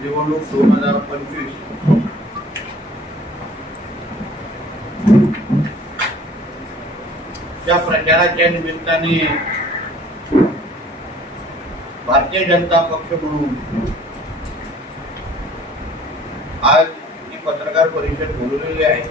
निवडणूक दोन हजार पंचवीस. त्या प्रचाराच्या निमित्ताने भारतीय जनता पक्ष म्हणून आज ही पत्रकार परिषद बोलवलेली आहे.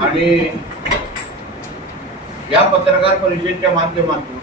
आणि या पत्रकार परिषदेच्या माध्यमातून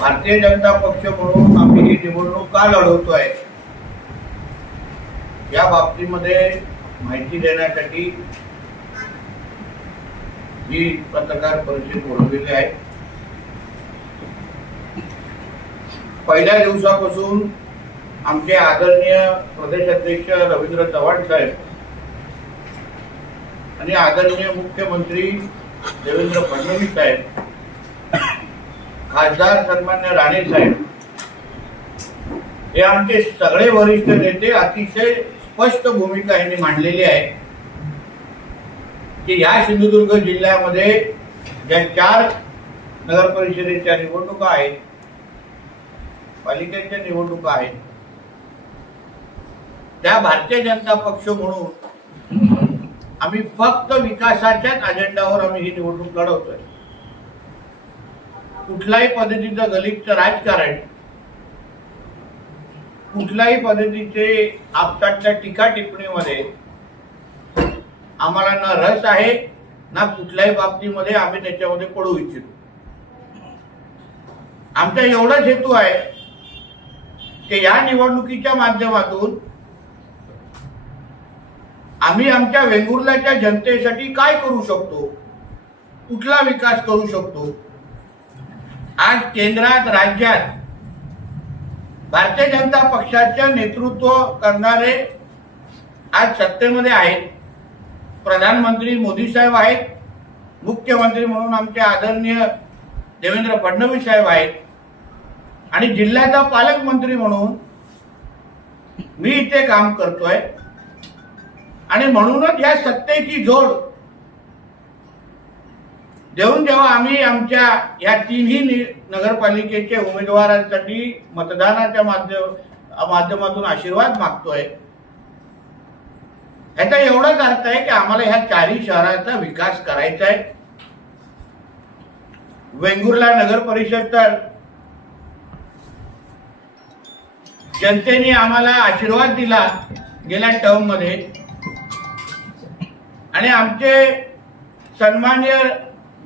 भारतीय जनता पक्ष म्हणून आम्ही ही निवडणूक का लढवतो आहे? या बाबतीमध्ये माहिती देण्यासाठी ही पत्रकार परिषद बोलवलेली आहे. पहिल्या दिवसापासून आमचे आदरणीय प्रदेश अध्यक्ष रवींद्र चव्हाण साहेब आणि आदरणीय मुख्यमंत्री देवेंद्र फडणवीस साहेब खासदार सन्मान्य राणे साहेब हे आमचे सगळे वरिष्ठ नेते अतिशय स्पष्ट भूमिका यांनी मांडलेली आहे की या सिंधुदुर्ग जिल्ह्यामध्ये ज्या चार नगर परिषदेच्या निवडणुका आहेत पालिकेच्या निवडणुका आहेत त्या भारतीय जनता पक्ष म्हणून आम्ही फक्त विकासाच्याच अजेंडावर आम्ही ही निवडणूक लढवतोय. कुठल्याही पद्धतीचं गलिच्छ राजकारण कुठल्याही पद्धतीचे आपसातल्या टीका टिप्पणीमध्ये आम्हाला ना रस आहे ना कुठल्याही बाबतीमध्ये आम्ही त्याच्यामध्ये पडू इच्छितो. आमचा एवढाच हेतू आहे की या निवडणुकीच्या माध्यमातून आम्ही आमच्या वेंगुर्ल्याच्या जनतेसाठी काय करू शकतो? कुठला विकास करू शकतो? आज केंद्रात राज्यात भारतीय जनता पक्षाचे नेतृत्व करणारे आज सत्तेमध्ये आहेत. प्रधानमंत्री मोदी साहेब आहेत. मुख्यमंत्री म्हणून आमचे आदरणीय देवेंद्र फडणवीस साहेब आहेत. आणि जिल्ह्याचा पालकमंत्री म्हणून मी इथे काम करतोय. आणि म्हणूनच या सत्तेची जोड देऊन जेव्हा आम्ही आमच्या या तिन्ही नि- नगरपालिकेचे उमेदवारांसाठी मतदानाच्या माध्यम माध्यमातून आशीर्वाद मागतोय. ह्याचा एवढाच अर्थ आहे की आम्हाला ह्या चारही शहराचा विकास करायचा आहे. वेंगुर्ला नगर परिषद तर जनतेने आम्हाला आशीर्वाद दिला गेल्या टर्ममध्ये. आणि आमचे सन्मान्य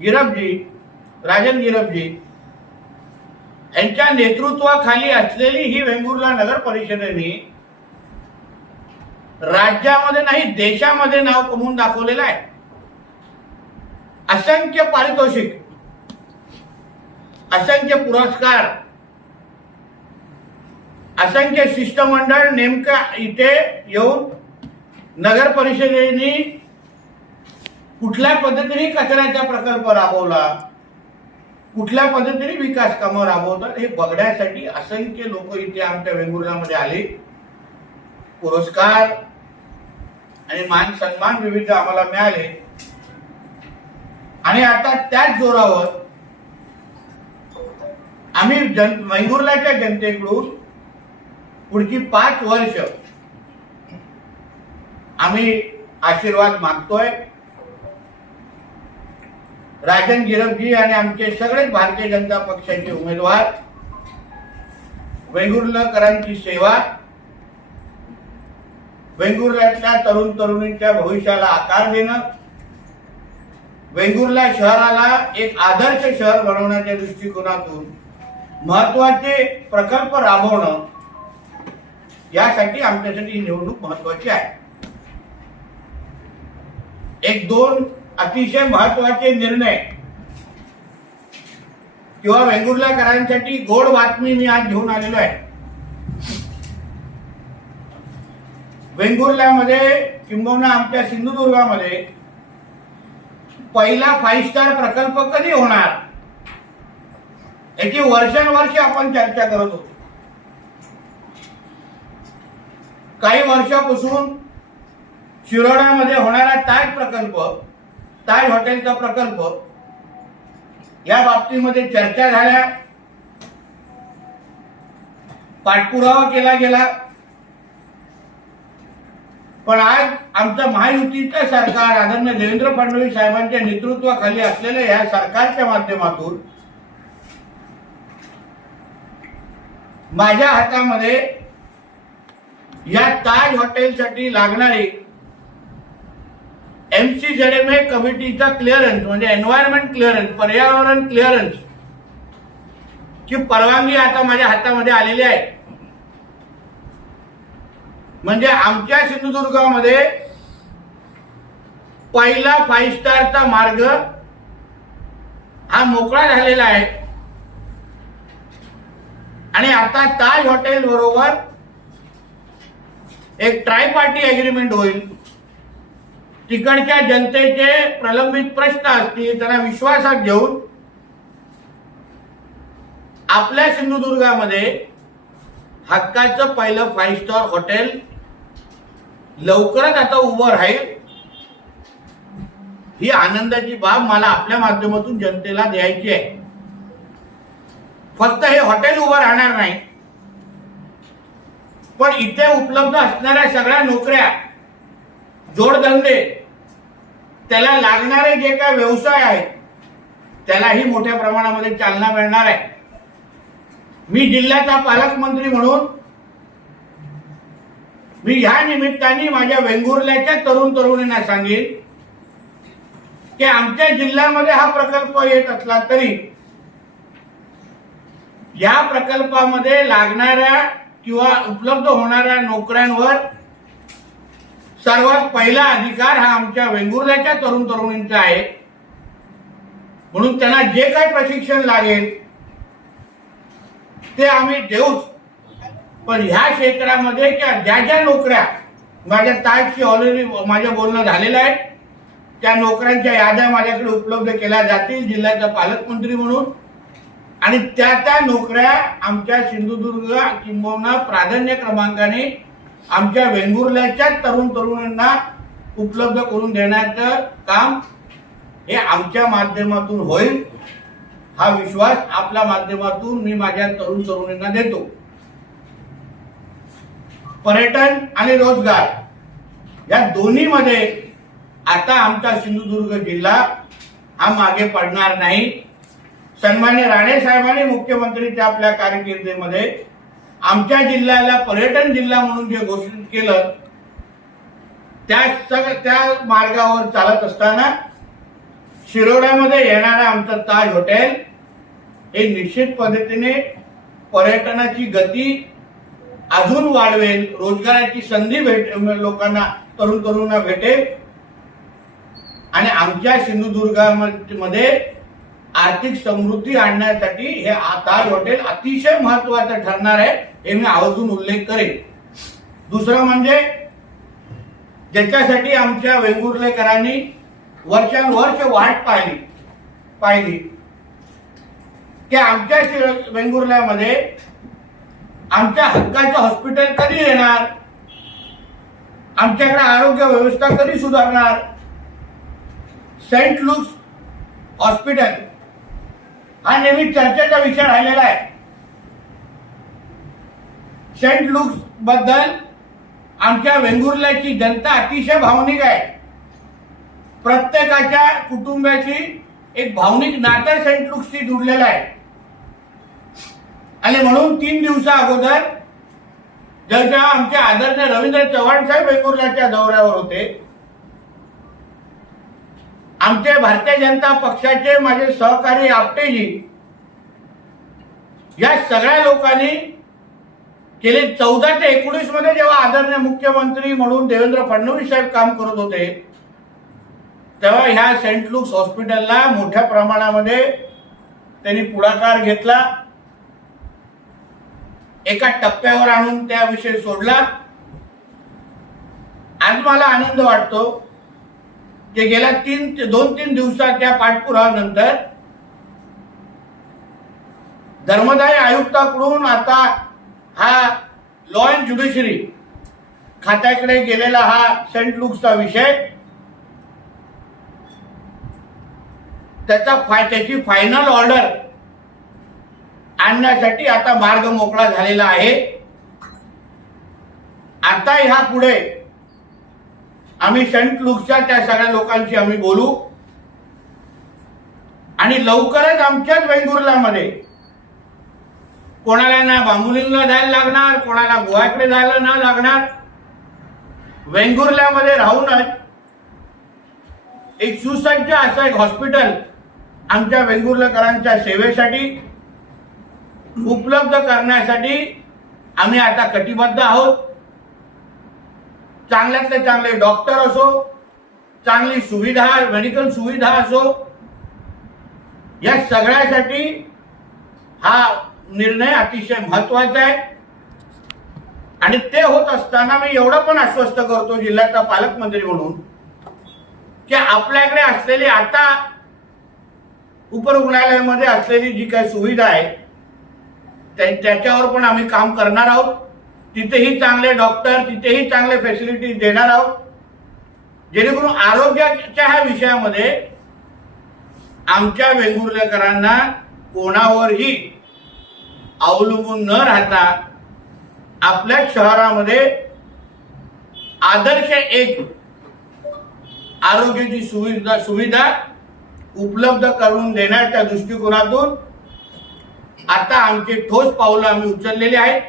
गिरपजी राजन गिरपजी यांच्या नेतृत्वाखाली असलेली ही वेंगुर्ला नगर परिषदेने राज्यामध्ये नाही देशामध्ये नाव कमवून दाखवलेलं आहे. असंख्य पारितोषिक असंख्य पुरस्कार असंख्य शिष्टमंडळ नेमका इथे येऊन नगर परिषदेने कुठल्या पद्धतीने कचऱ्याचा प्रकल्प राबवला? कुठल्या पद्धतीने विकास कामं राबवतात? हे बघण्यासाठी असंख्य लोक इथे आमच्या वेंगुर्ल्यामध्ये आले. पुरस्कार आणि मान सन्मान विविध आम्हाला मिळाले. आणि आता त्याच जोरावर आम्ही जन वेंगुर्ल्याच्या जनतेकडून पुढची पाच वर्ष आम्ही आशीर्वाद मागतोय. राजन गिरपजी आणि आमचे सगळेच भारतीय जनता पक्षाचे उमेदवार वेंगुर्लकरांची सेवा वेंगुर्ल्यातल्या तरुण तरुणींच्या भविष्याला आकार देणं वेंगुर्ला शहराला एक आदर्श शहर बनवण्याच्या दृष्टिकोनातून महत्त्वाचे प्रकल्प राबवणं यासाठी आमच्यासाठी ही निवडणूक महत्वाची आहे. एक दोन अतिशय महत्त्वाचे निर्णय. किंवा वेंगुर्लाकरांसाठी गोड बातमी मी आज घेऊन आलेलो आहे. वेंगुर्ल्यामध्ये किंबहुना आमच्या सिंधुदुर्गामध्ये पहिला फाईव्ह स्टार प्रकल्प कधी होणार? याची वर्षानुवर्षे आपण चर्चा करत होतो. काही वर्षापासून शिरोडामध्ये होणारा ताज प्रकल्प ताज हॉटेलचा प्रकल्प या बाबतीमध्ये चर्चा झाल्या. पाठपुरावा केला गेला. पण आज आमचं महायुतीचं सरकार आदरणीय देवेंद्र फडणवीस साहेबांच्या नेतृत्वाखाली असलेल्या या सरकारच्या माध्यमातून माझ्या हातामध्ये या ताज हॉटेलसाठी लागणारी एमसी झेडएमए कमिटीचा क्लिअरन्स म्हणजे एन्व्हायरमेंट क्लिअरन्स पर्यावरण क्लिअरन्स ची परवानगी आता माझ्या हातामध्ये आलेली आहे. म्हणजे आमच्या सिंधुदुर्गामध्ये पहिला फाईव्ह स्टारचा मार्ग हा मोकळा झालेला आहे. आणि आता ताज हॉटेल बरोबर एक ट्राय पार्टी अग्रीमेंट होईल. तिकडच्या जनतेचे प्रलंबित प्रश्न असतील त्यांना विश्वासात घेऊन आपल्या सिंधुदुर्गामध्ये हक्काचं पहिलं फाईव्ह स्टार हॉटेल लवकरच आता उभं राहील. ही आनंदाची बाब मला आपल्या माध्यमातून जनतेला द्यायची आहे. फक्त हे हॉटेल उभं राहणार नाही. पण इथे उपलब्ध असणाऱ्या सगळ्या नोकऱ्या जोडधंदे त्याला लागणारे जे काय व्यवसाय आहेत त्यालाही मोठ्या प्रमाणामध्ये चालना मिळणार आहे. मी जिल्ह्याचा पालकमंत्री म्हणून मी ह्या निमित्ताने माझ्या वेंगुर्ल्याच्या तरुण तरुणींना सांगेन की आमच्या जिल्ह्यामध्ये हा प्रकल्प येत असला तरी या प्रकल्पामध्ये लागणाऱ्या किंवा उपलब्ध होणाऱ्या नोकऱ्यांवर सर्वात पहिला अधिकार हा आमच्या वेंगुर्ल्याच्या तरुण तरुणींचा आहे. म्हणून त्यांना जे काही प्रशिक्षण लागेल ते आम्ही देऊच. पण ह्या क्षेत्रामध्ये त्या ज्या ज्या नोकऱ्या माझ्या ताजशी ऑलरेडी माझं बोलणं झालेलं आहे त्या नोकऱ्यांच्या याद्या माझ्याकडे उपलब्ध केल्या जातील जिल्ह्याचा पालकमंत्री म्हणून. आणि त्या त्या नोकऱ्या आमच्या सिंधुदुर्ग किंबहुना प्राधान्य क्रमांकाने आमच्या वेंगुर्ल्याच्या तरुण तरुणांना उपलब्ध करून देण्याचं काम हे आमच्या माध्यमातून होईल हा विश्वास आपल्या माध्यमातून मी माझ्या तरुण तरुणींना देतो. पर्यटन आणि रोजगार या दोन्हीमध्ये आता आमचा सिंधुदुर्ग जिल्हा हा मागे पडणार नाही. सन्मान्य राणे साहेबांनी मुख्यमंत्रीच्या आपल्या कारकिर्दीमध्ये आमच्या जिल्ह्याला पर्यटन जिल्हा म्हणून जे घोषित केलं त्या सग त्या मार्गावर चालत असताना शिरोड्यामध्ये येणारा आमचं ताज हॉटेल हे निश्चित पद्धतीने पर्यटनाची गती अजून वाढवेल रोजगाराची संधी भेट लोकांना तरुण तरुणांना भेटेल. आणि आमच्या सिंधुदुर्गामध्ये आर्थिक समृद्धी आणण्यासाठी हे ताज हॉटेल अतिशय महत्वाचं ठरणार आहे हे मी आवर्जून उल्लेख करेन. दुसरं म्हणजे ज्याच्यासाठी आमच्या वेंगुर्लेकरांनी वर्षानुवर्ष वाट पाहिली पाहिली. की आमच्या वेंगुर्ल्यामध्ये आमच्या हक्काचं हॉस्पिटल कधी येणार? आमच्याकडे आरोग्य व्यवस्था कधी सुधारणार? सेंट लुक्स हॉस्पिटल हा नेहमी चर्चेचा विषय राहिलेला आहे. सेंट लुक्सबद्दल आमच्या वेंगुर्ल्याची जनता अतिशय भावनिक आहे. प्रत्येकाच्या कुटुंबाशी एक भावनिक नातं सेंट लुक्सशी जुडलेलं आहे. आणि म्हणून तीन दिवसा अगोदर जेव्हा आमचे आदरणीय रवींद्र चव्हाण साहेब वेंगुर्ल्याच्या दौऱ्यावर होते आमचे भारतीय जनता पक्षाचे माझे सहकारी आपटेजी या सगळ्या लोकांनी गेले चौदा ते एकोणीसमध्ये जेव्हा आदरणीय मुख्यमंत्री म्हणून देवेंद्र फडणवीस साहेब काम करत होते तेव्हा ह्या सेंट लुक्स हॉस्पिटलला मोठ्या प्रमाणामध्ये त्यांनी पुढाकार घेतला. एका टप्प्यावर आणून त्या विषय सोडला. आज मला आनंद वाटतो ते गेल्या तीन ते दोन तीन दिवसाच्या पाठपुरावानंतर धर्मदाय आयुक्ताकडून आता हा लॉ अँड ज्युडिशरी खात्याकडे गेलेला हा सेंट लुक्सचा विषय त्याचा फाय त्याची फायनल ऑर्डर आणण्यासाठी आता मार्ग मोकळा झालेला आहे. आता ह्या पुढे आम्ही सेंट लुकच्या त्या सगळ्या लोकांशी आम्ही बोलू. आणि लवकरच आमच्याच वेंगुर्ल्यामध्ये कोणाला ना बांबुलींना जायला लागणार कोणाला गोव्याकडे जायला ना लागणार वेंगुर्ल्यामध्ये राहूनच एक सुसज्ज असं एक हॉस्पिटल आमच्या वेंगुर्लेकरांच्या सेवेसाठी उपलब्ध करण्यासाठी आम्ही आता कटिबद्ध आहोत. चांगल्यातले चांगले डॉक्टर असो चांगली सुविधा मेडिकल सुविधा असो या सगळ्यासाठी हा निर्णय अतिशय महत्त्वाचा आहे. आणि ते होत असताना मी एवढं पण आश्वस्त करतो जिल्ह्याचा पालकमंत्री म्हणून की आपल्याकडे असलेली आता उपरुग्णालयामध्ये असलेली जी काही सुविधा आहे त्याच्यावर पण आम्ही काम करणार आहोत. तिथेही चांगले डॉक्टर तिथेही चांगले फॅसिलिटीज देणार आहोत. जेणेकरून आरोग्याच्या ह्या विषयामध्ये आमच्या वेंगुर्लेकरांना कोणावरही अवलंबून न राहता आपल्या शहरामध्ये आदर्श एक आरोग्याची सुविधा सुविधा उपलब्ध करून देण्याच्या दृष्टिकोनातून आता आमचे ठोस पावलं आम्ही उचललेली आहेत.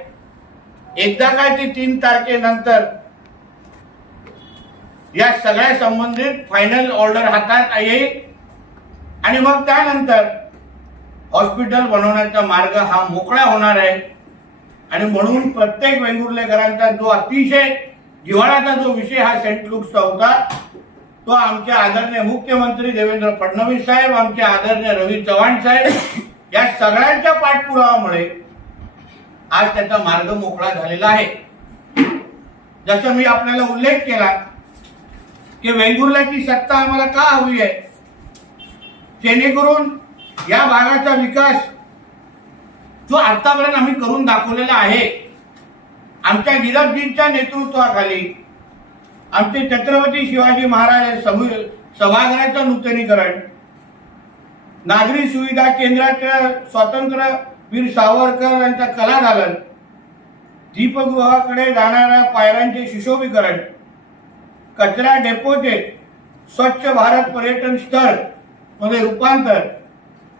एकदा काय ती तीन तारखेनंतर या सगळ्या संबंधित फायनल ऑर्डर हातात येईल. आणि मग त्यानंतर हॉस्पिटल बनवण्याचा मार्ग हा मोकळा होणार आहे. आणि म्हणून प्रत्येक वेंगुर्लेकरांचा जो अतिशय जिव्हाळ्याचा जो विषय हा सेंट लुक्सचा होता तो आमचे आदरणीय मुख्यमंत्री देवेंद्र फडणवीस साहेब आमचे आदरणीय रवी चव्हाण साहेब या सगळ्यांच्या पाठपुरावामुळे आज त्याचा मार्ग मोकळा झालेला आहे. जसं मी आपल्याला उल्लेख केला की वेंगुर्ल्याची सत्ता आम्हाला का हवी आहे? जेणेकरून या भागाचा विकास जो आतापर्यंत आम्ही करून दाखवलेला आहे आमच्या गिरफजींच्या नेतृत्वाखाली आमचे छत्रपती शिवाजी महाराज सभागृहाचं नूतनीकरण नागरी सुविधा केंद्राचं स्वातंत्र्य वीर सावरकर यांचा कला दालन दीपगृहाकडे जाणाऱ्या पायऱ्यांचे सुशोभीकरण कचरा डेपोचे स्वच्छ भारत पर्यटन स्थळमध्ये रूपांतर.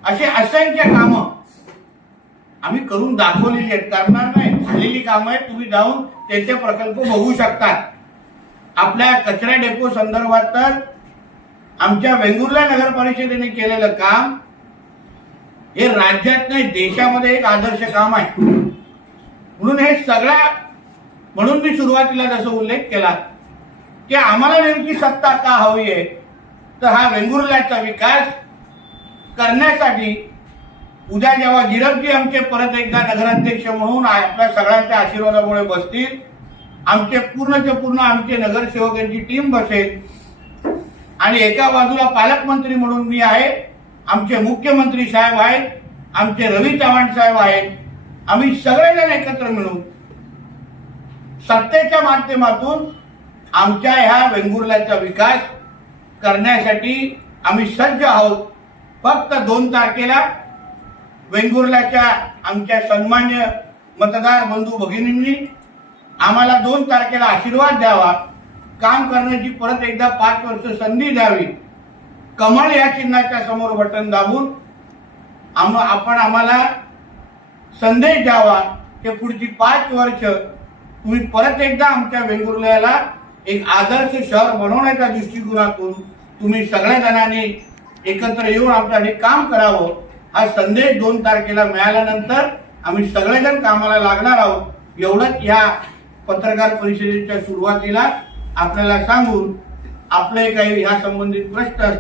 असे असंख्य कामं आम्ही करून दाखवलेली आहेत. करणार नाही. झालेली कामं आहेत. तुम्ही जाऊन त्याचे प्रकल्प बघू शकतात आपल्या कचरा डेपो संदर्भात तर आमच्या वेंगुर्ला नगर परिषदेने केलेलं काम हे राज्यात नाही देशामध्ये एक आदर्श काम आहे. म्हणून हे सगळ्या म्हणून मी सुरुवातीला जसं उल्लेख केला की आम्हाला नेमकी सत्ता का हवी आहे तर हा वेंगुर्ल्याचा विकास करण्यासाठी उद्या जेव्हा गिरबजी आमचे परत एकदा नगराध्यक्ष म्हणून आपल्या सगळ्यांच्या आशीर्वादामुळे बसतील आमचे पूर्णचे पूर्ण आमचे नगरसेवकांची टीम बसेल आणि एका बाजूला पालकमंत्री म्हणून मी आहे आमचे मुख्यमंत्री साहेब आहेत आमचे रवी चव्हाण साहेब आहेत. आम्ही सगळेजण एकत्र मिळून सत्तेच्या माध्यमातून आमच्या ह्या वेंगुर्ल्याचा विकास करण्यासाठी आम्ही सज्ज आहोत. फक्त दोन तारखेला वेंगुर्ल्याच्या आमच्या सन्मान्य मतदार बंधू भगिनींनी आम्हाला दोन तारखेला आशीर्वाद द्यावा. काम करण्याची परत एकदा पाच वर्ष संधी द्यावी. कमळ या चिन्हाच्या समोर बटन दाबून आम आपण आम्हाला संदेश द्यावा की पुढची पाच वर्ष तुम्ही परत एकदा आमच्या वेंगुर्ल्याला एक आदर्श शहर बनवण्याच्या दृष्टिकोनातून तुम्ही सगळ्या जणांनी एकत्र येऊन आमच्यासाठी काम करावं हा संदेश दोन तारखेला मिळाल्यानंतर आम्ही सगळेजण कामाला लागणार आहोत. एवढंच ह्या पत्रकार परिषदेच्या सुरुवातीला आपल्याला सांगून आपले काही ह्या संबंधित प्रश्न